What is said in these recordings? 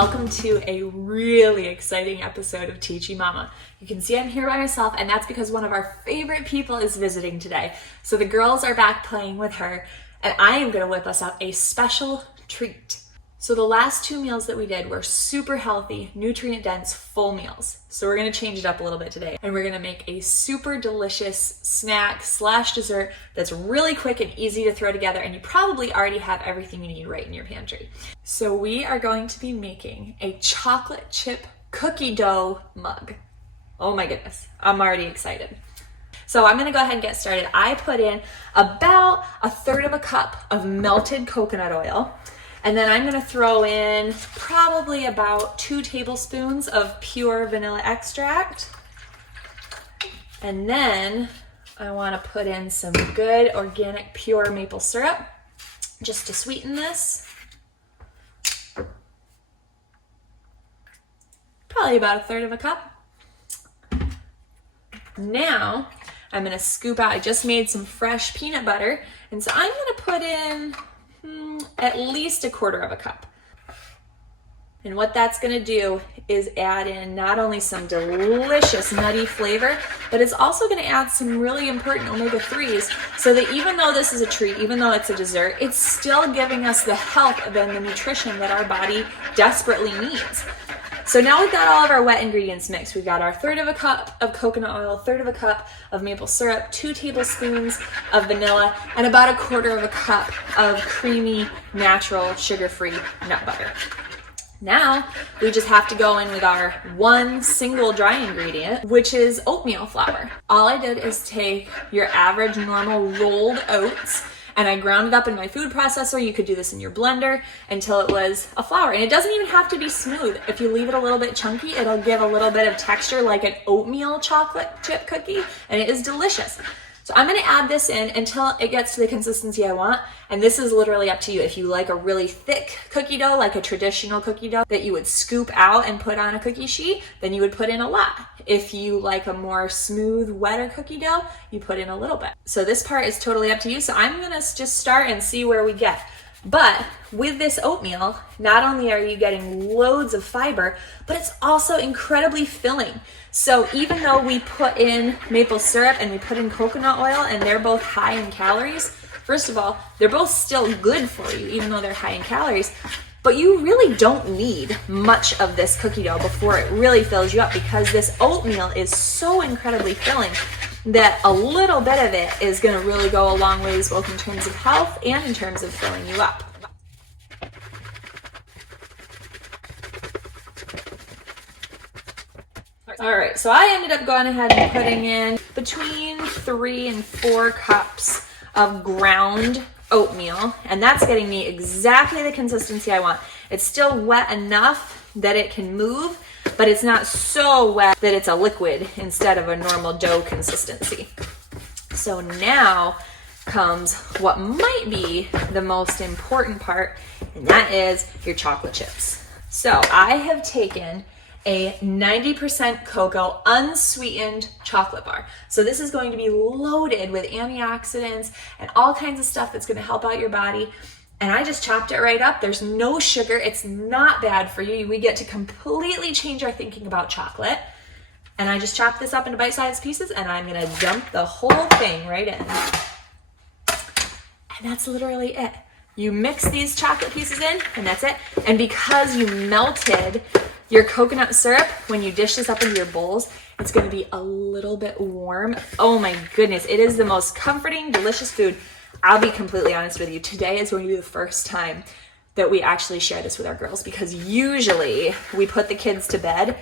welcome to a really exciting episode of Teachy Mama. You can see I'm here by myself, and that's because one of our favorite people is visiting today. So the girls are back playing with her, and I am going to whip us up a special treat. So the last two meals that we did were super healthy, nutrient-dense, full meals. So we're going to change it up a little bit today, and we're going to make a super delicious snack / dessert that's really quick and easy to throw together, and you probably already have everything you need right in your pantry. So we are going to be making a chocolate chip cookie dough mug. Oh my goodness, I'm already excited. So I'm gonna go ahead and get started. I put in about 1/3 cup of melted coconut oil, and then I'm gonna throw in probably about 2 tablespoons of pure vanilla extract. And then I wanna put in some good organic pure maple syrup just to sweeten this. Probably about 1/3 cup. Now I'm gonna scoop out, I just made some fresh peanut butter, and so I'm gonna put in at least 1/4 cup. And what that's gonna do is add in not only some delicious nutty flavor, but it's also gonna add some really important omega-3s, so that even though this is a treat, even though it's a dessert, it's still giving us the health and the nutrition that our body desperately needs. So now we've got all of our wet ingredients mixed. We've got our 1/3 cup of coconut oil, 1/3 cup of maple syrup, 2 tablespoons of vanilla, and about 1/4 cup of creamy, natural, sugar-free nut butter. Now we just have to go in with our one single dry ingredient, which is oatmeal flour. All I did is take your average normal rolled oats, and I ground it up in my food processor. You could do this in your blender until it was a flour. And it doesn't even have to be smooth. If you leave it a little bit chunky, it'll give a little bit of texture like an oatmeal chocolate chip cookie, and it is delicious. So I'm gonna add this in until it gets to the consistency I want. And this is literally up to you. If you like a really thick cookie dough, like a traditional cookie dough that you would scoop out and put on a cookie sheet, then you would put in a lot. If you like a more smooth, wetter cookie dough, you put in a little bit. So this part is totally up to you. So I'm gonna just start and see where we get. But with this oatmeal, not only are you getting loads of fiber, but it's also incredibly filling. So even though we put in maple syrup and we put in coconut oil, and they're both high in calories, first of all, they're both still good for you, even though they're high in calories. But you really don't need much of this cookie dough before it really fills you up, because this oatmeal is so incredibly filling that a little bit of it is going to really go a long ways, both in terms of health and in terms of filling you up. All right, so I ended up going ahead and putting in between 3 and 4 cups of ground oatmeal, and that's getting me exactly the consistency I want. It's still wet enough that it can move, but it's not so wet that it's a liquid instead of a normal dough consistency. So now comes what might be the most important part, and that is your chocolate chips. So I have taken a 90% cocoa unsweetened chocolate bar. So this is going to be loaded with antioxidants and all kinds of stuff that's going to help out your body. And I just chopped it right up. There's no sugar. It's not bad for you. We get to completely change our thinking about chocolate. And I just chopped this up into bite-sized pieces, and I'm gonna dump the whole thing right in. And that's literally it. You mix these chocolate pieces in, and that's it. And because you melted your coconut syrup, when you dish this up into your bowls, it's gonna be a little bit warm. Oh my goodness, it is the most comforting, delicious food. I'll be completely honest with you. Today is going to be the first time that we actually share this with our girls, because usually we put the kids to bed,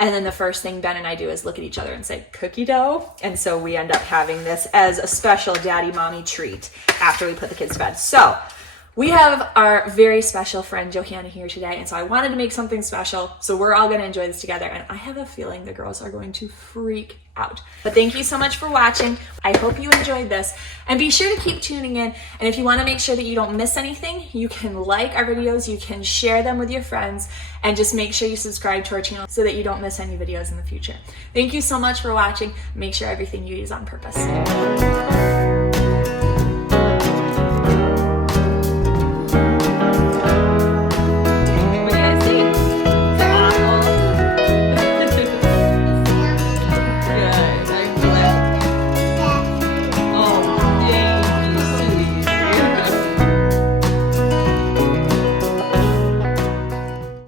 and then the first thing Ben and I do is look at each other and say, cookie dough? And so we end up having this as a special daddy mommy treat after we put the kids to bed. So we have our very special friend Johanna here today, and so I wanted to make something special, so we're all gonna enjoy this together, and I have a feeling the girls are going to freak out. But thank you so much for watching. I hope you enjoyed this, and be sure to keep tuning in. And if you wanna make sure that you don't miss anything, you can like our videos, you can share them with your friends, and just make sure you subscribe to our channel so that you don't miss any videos in the future. Thank you so much for watching. Make sure everything you eat is on purpose.